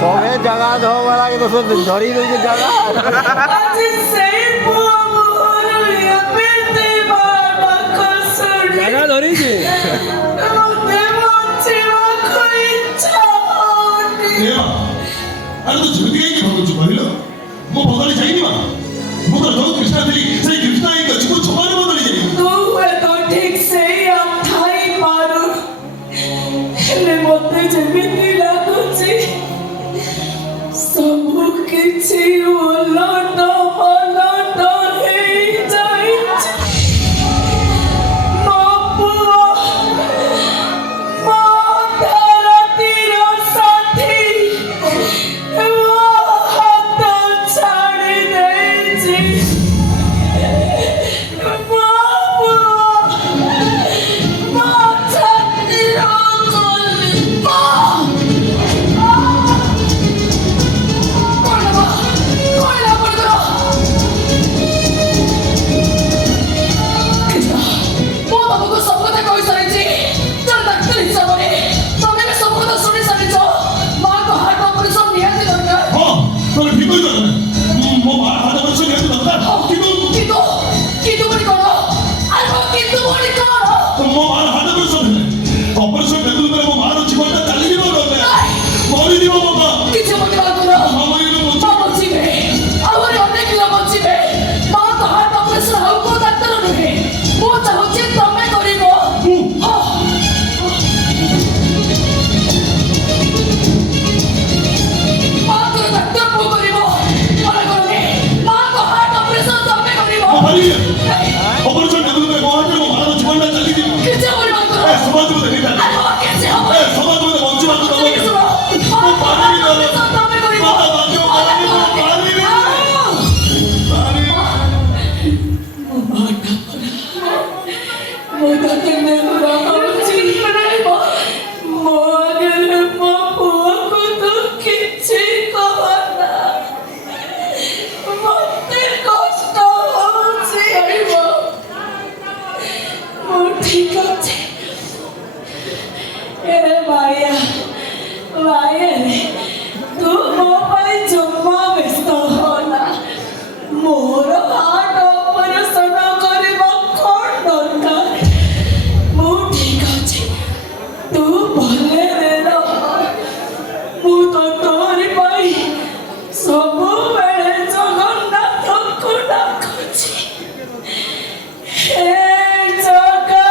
সবে জায়গা ধোয়া লাগে তো ধরি দিয়েছে জায়গা জায়গা ধরেছে ଆରେ ତୁ ଯେମିତି କାହିଁକି ଭାବୁଛୁ କହିଲ ମୁଁ ବଦଳି ଯାଇନି ମା ମୁଁ ତ ଯୋଉ କୃଷ୍ଣା ଥିଲି ସେଇ କୃଷ୍ଣା ଏଇ ଗଛକୁ ଛମାରେ ବଦଳି ଯାଇନି ତୁ ହୁଏତ ଠିକ ସେଇଆ ଥାଇପାରୁ ହେଲେ ମତେ ଯେମିତି ଲାଗୁଛି ସବୁ କିଛି ଓଲଟ ପାଲଟ ହେଇଯାଇଛି ମୋ ପୁଅ ମୋ ଧରତୀର ସାଥୀ ମୋ ହାତ ଛାଡ଼ି ଦେଇଛି ମୋ ପୁଅ ମୋ ଛାତିର କଲିପା ତୋର ଠିକ କହିଲ ମୋ ମା ହାତ ପଛ ନିହାତି ଦରକାର ମୋ ମାର ହାତ ଅପରେସନ ହେଲେ ଅପରେସନ ନେତୃତ୍ୱ ପରେ ମୋ ମାର ଜୀବନଟା ଚାଲିଯିବ ମରିଯିବ ମୋ ମା ଅପରେସନ ନେତୃତ୍ୱ ମୋ ହାତରେ ମୋ ମାର ଜୀବନଟା ଚାଲିଯିବ ସମାଜ ମତେ ସମାଜ ମତେ ବଞ୍ଚିବାକୁ ଦବ ମୁଁ ପାରିବି ঠিক আছে এ ভাইয়া ভাইয়া তু ମୋ ପାଇଁ ଜମା ବ୍ୟସ୍ତ ହନା ମୋର ହାର୍ଟ ଅପରେସନ କରିବା କ'ଣ ଦରକାର ମୁଁ ଠିକ ଅଛି ତୁ ଭଲରେ ରହ ମୁଁ ତ ତୋରି ପାଇଁ ସବୁବେଳେ ଜଗନ୍ନାଥଙ୍କୁ ଡାକୁଛି নিজ মাকে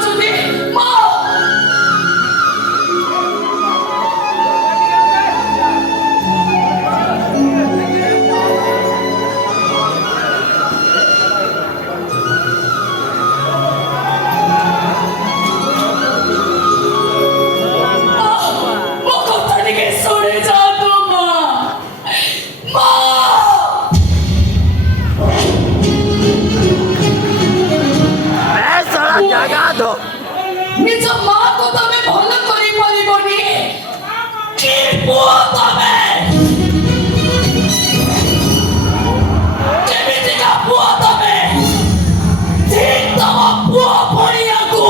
তুমি ভাল করি পারিবনি কি পুଅ তবে কেমিতিকা পুଅ তবে ঠিক তম পুଅ পড়িয়াকু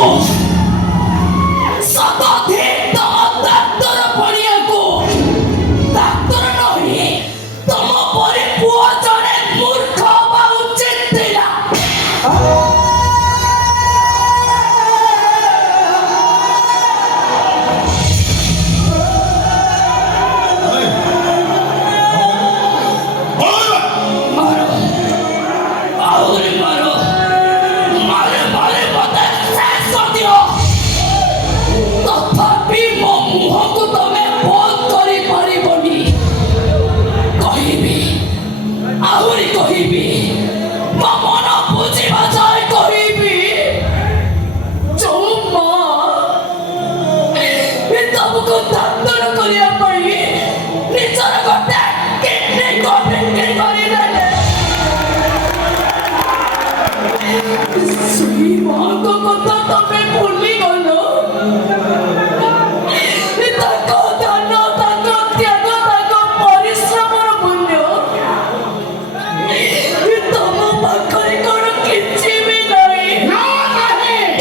ସେଇ ମାଙ୍କ କଥା ତମେ ଭୁଲିଗଲ। ତାଙ୍କ ଦାନ, ତାଙ୍କ ତ୍ୟାଗ, ତାଙ୍କ ପରିଶ୍ରମର ମୂଲ୍ୟ ତମ ପାଖରେ କଣ କିଛି ବି ନାହିଁ?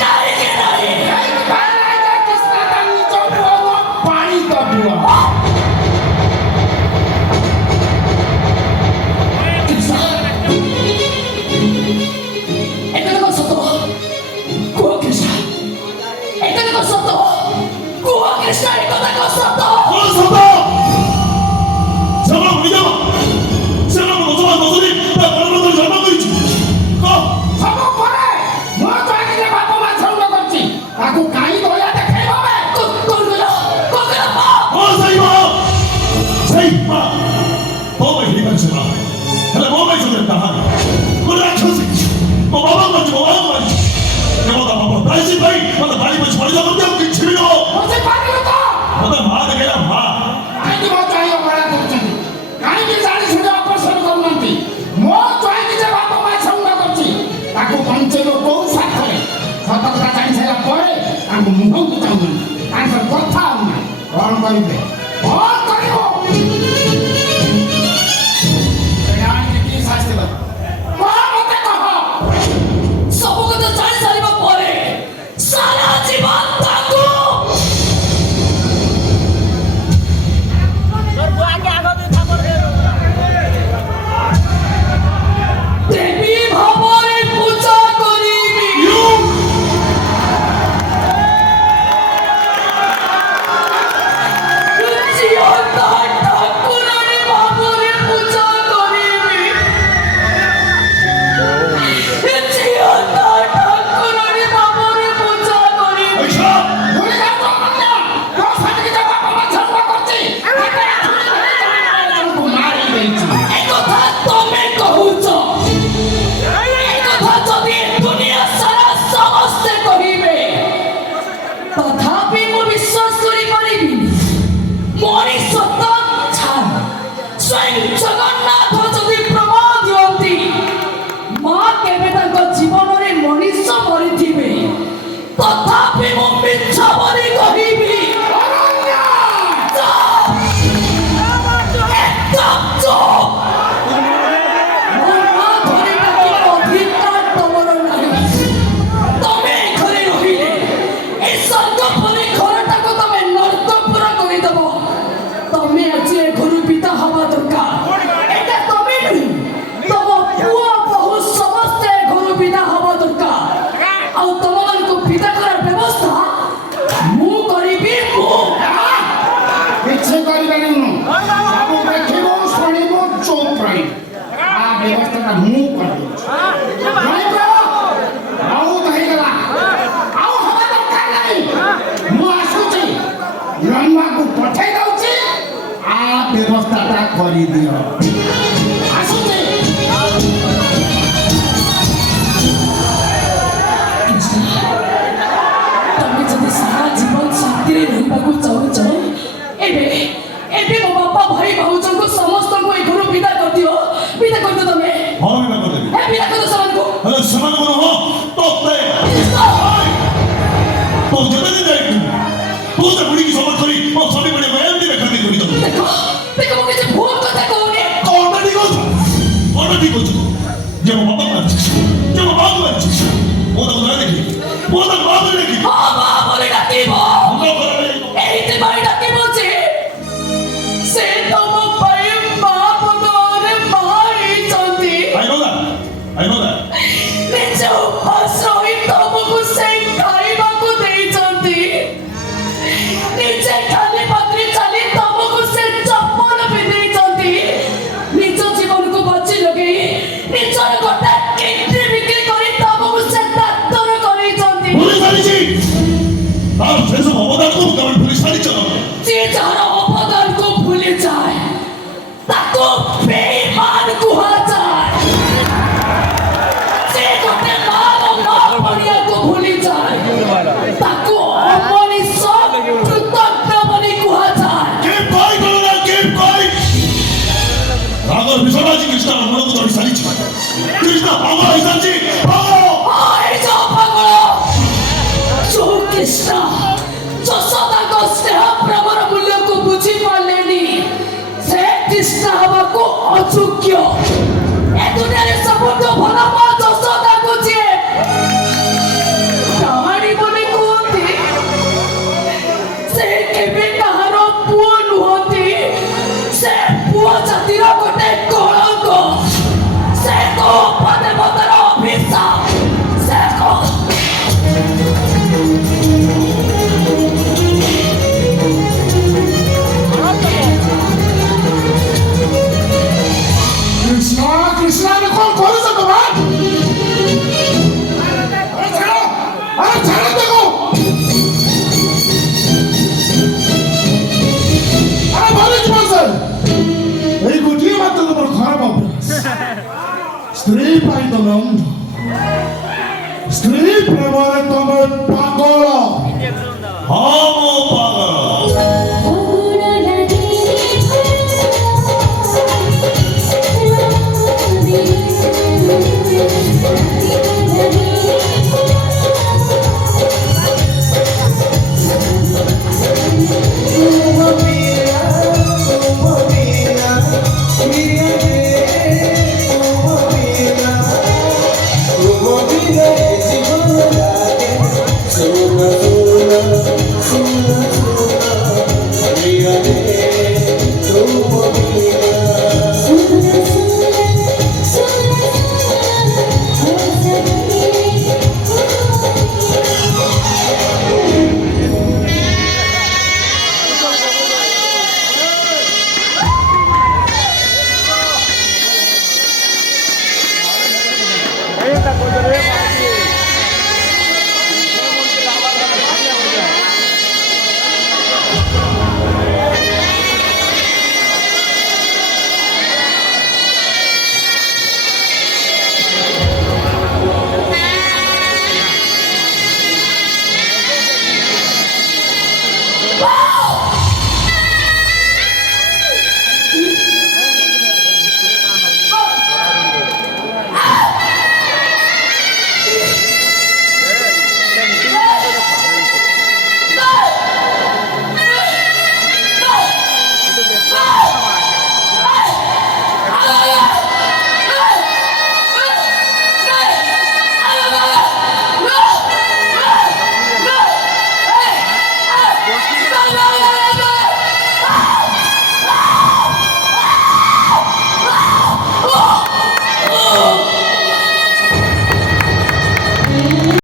କାହିଁକି ନାହିଁ? ପାଣି ଦବିବ। ଏଟା କଣ ସତ? କୁହ କୃଷ୍ଣ, ଏଟା କଣ ସତ? କୁହ କୃଷ୍ଣ, ଏ କଥା କଣ ସତ? କଣ ସତ? ସେମାନେ ଭୁଲିଯାଅ। ସେମାନେ ନଜମା ନଜରି ତା ପରବର୍ତ୍ତୀ ଜନ୍ମ କରିଛି। କହ। ସବୁ ପରେ ମୋ ଚାକିରି ବାପ ମା ଛନ୍ଦ କରିଛି, ତାକୁ କାହିଁ ଦୟା ଦେଖେଇବ ବେ? କଣ କହିଲ? କଣ କହିଲ? ହଁ ସେଇ ମା। ସେଇ ମା। ମୋ ପାଇଁ ହେଇପାରିছে ମା। ହେଲେ ମୋ ପାଇଁ ସେ ତାହାରି। ମୋ ରାକ୍ଷସୀ। ମୋ ବାବା ମାରିଛି, ମୋ ବାବା ମାରିଛି। କେବଳ ତା ବାପ ପ୍ରାୟଶ୍ଚିତ ପାଇଁ ମୋତେ ବାଡ଼ି ପଛେ ପଡ଼ିଲା ମଧ୍ୟ କିଛି ବି ନୁହଁ। ମୋତେ ପାଗଳ ତ। ମୋତେ ମା ଦେଖେଇଲା ମା। କାହିଁକି ମୋ ଚାହିଁ ଅବହେଳା କରୁଛନ୍ତି? କାହିଁକି ଜାଣି ଶୁଣି ଅପସର କରୁନାହାନ୍ତି? ମୋ ଚାହିଁକି ଯେ ବାପ ମା ଛନ୍ଦ କରିଛି, ତାକୁ ବଞ୍ଚେଇବ କୋଉ ସ୍ୱାର୍ଥରେ? ସତ କଥା ଜାଣି ସାରିଲା ପରେ ତାଙ୍କୁ ମୁହଁକୁ ଚାହୁଁନାହାନ୍ତି, ତାଙ୍କର କଥା ଆଉ ନାହିଁ। କଣ କରିବେ? କଣ କରିବ? କି ଶାସ୍ତି ଦେବ? କହ ମୋତେ କହ। ସବୁ କଥା ଜାଣି ସାରିବା ପରେ ସାରା ଜୀବନ ତାକୁ ଦେବୀ ଭାବରେ ପୂଜା କରିବି। ଜିଅନ୍ତା ଠାକୁରାଣୀ ଭାବରେ ପୂଜା କରିବି। ଜିଅନ୍ତା ଠାକୁରାଣୀ ଭାବରେ ପୂଜା କରିବି। ପଇସା। ଭୁଲି ଯାଉଛ ଅନ୍ୟ। ମୋ ସ୍ୱାମୀକି ଯେ ବାପ ମା ଛନ୍ଦ କରିଛି, ତାଙ୍କୁ ମାରି ଦେଇଛି। ଏ କଥା ତମେ କହୁଛ। ଏ କଥା ଯଦି ଦୁନିଆ ସାରା ସମସ୍ତେ କହିବେ, ତଥାପି ମୁଁ ବିଶ୍ୱାସ କରିପାରିବି। ମଣିଷ ତ ଛାଡ଼, ସ୍ୱୟଂ ଜଗନ୍ନାଥ ଯଦି ପ୍ରମାଣ ଦିଅନ୍ତି, ମା କେବେ ତାଙ୍କ ଜୀବନରେ ମଣିଷ ମରିଥିବେ, ତଥାପି ମୁଁ ମିଛ ବୋଲି କହିବି। একদম চুপ। মা ধরে ডাকিবার অধিকার তোমার নাই। তবে এই ঘরে রহিলে এই স্বর্গপুরী ঘরটাকে তুমি নর্তপুর করে দেব। তুমি আজ এ ঘর পিতা হওয়া দরকার। এটা তুমি নই, তম পুয়া বহু সমস্ত এ ঘর পিতা হওয়া দরকার। ଆଉ ତମମାନଙ୍କୁ ପିତା କରିବାର ବ୍ୟବସ୍ଥା ମୁଁ କରିବି। କିଛି କରିପାରିବୁନୁ। ସବୁ ଦେଖିବୁ, ଶୁଣିବୁ, ଚୁପ୍ ରହିବୁ। ଆ ବ୍ୟବସ୍ଥାଟା ମୁଁ କରିଦେଉଛି। ରହିବ? ବହୁତ ହେଇଗଲା, ଆଉ ହବା ଦରକାର ନାହିଁ। ମୁଁ ଆସୁଛି, ଲମ୍ବାକୁ ପଠେଇ ଦଉଛି। ଆ ବ୍ୟବସ୍ଥାଟା କରିଦିଅ। ଆସୁଛି। ତମେ ଯଦି ସାରା ଜୀବନ ଶାନ୍ତିରେ ରହିବାକୁ ଚାହୁଁଛ, ଏବେ ଏବେ ମୋ ବାପା ଭାଇ ଭାଉଜଙ୍କୁ ସମସ୍ତଙ୍କୁ ଏ ଘରୁ ବିଦା କରିଦିଅ। ବିଦା କରିଦିଅ ତମେ। ହଁ ବିନା କରିଦେବି। ଏ ବିଦା କରିଦିଅ ସେମାନଙ୍କୁ। ହେଲେ ସେମାନଙ୍କୁ ନୁହଁ ତୋତେ। ତୁ ଯେମିତି ଯାଇଛୁ ତୁ ତ ବୁଢ଼ୀକି ସପୋର୍ଟ କରି ମୋ ସ୍ୱାମୀ ବୁଢ଼ୀ ଏମିତି ଦେଖାନ୍ତି କରିଦେବୁ। ଦେଖ ଦେଖ, ମୁଁ କିଛି ଭୁଲ କଥା କହୁନି। କଣଟା ଠିକ ଅଛି? କଣଟା ଠିକ ଅଛି? ଯେ ମୋ ବାପା ମାରିଛି, ଯେ ମୋ ବାପା ମାରିଛି, ମୁଁ ତାକୁ ଧରି ଦେଖିବି, ମୁଁ ତାକୁ ମା ବୋଲି ଦେଖିବି। ହଁ ମା ବୋଲି ଡାକିବ। ମୁଣ୍ଡ ଖରାପ ହେଇଯିବ। ଏଇଥିପାଇଁ ଡାକିବ ଯେ ସେ ତମ ପାଇଁ ମା ପଦରେ ମା ହେଇଛନ୍ତି। I know that. I know that. ନିଜ ଉପାସ ରହି ତମକୁ ସେ ଖାଇବାକୁ ଦେଇଛନ୍ତି। ନିଜେ ଖାଲି ପାତ୍ରି ଚାଲି ତମକୁ ସେ ଚପଲ ପିନ୍ଧେଇଛନ୍ତି। ନିଜ ଜୀବନକୁ ବଞ୍ଚି ଲଗେଇ ନିଜର ଗୋଟେ ସ୍ତ୍ରୀ ପ୍ରେମରେ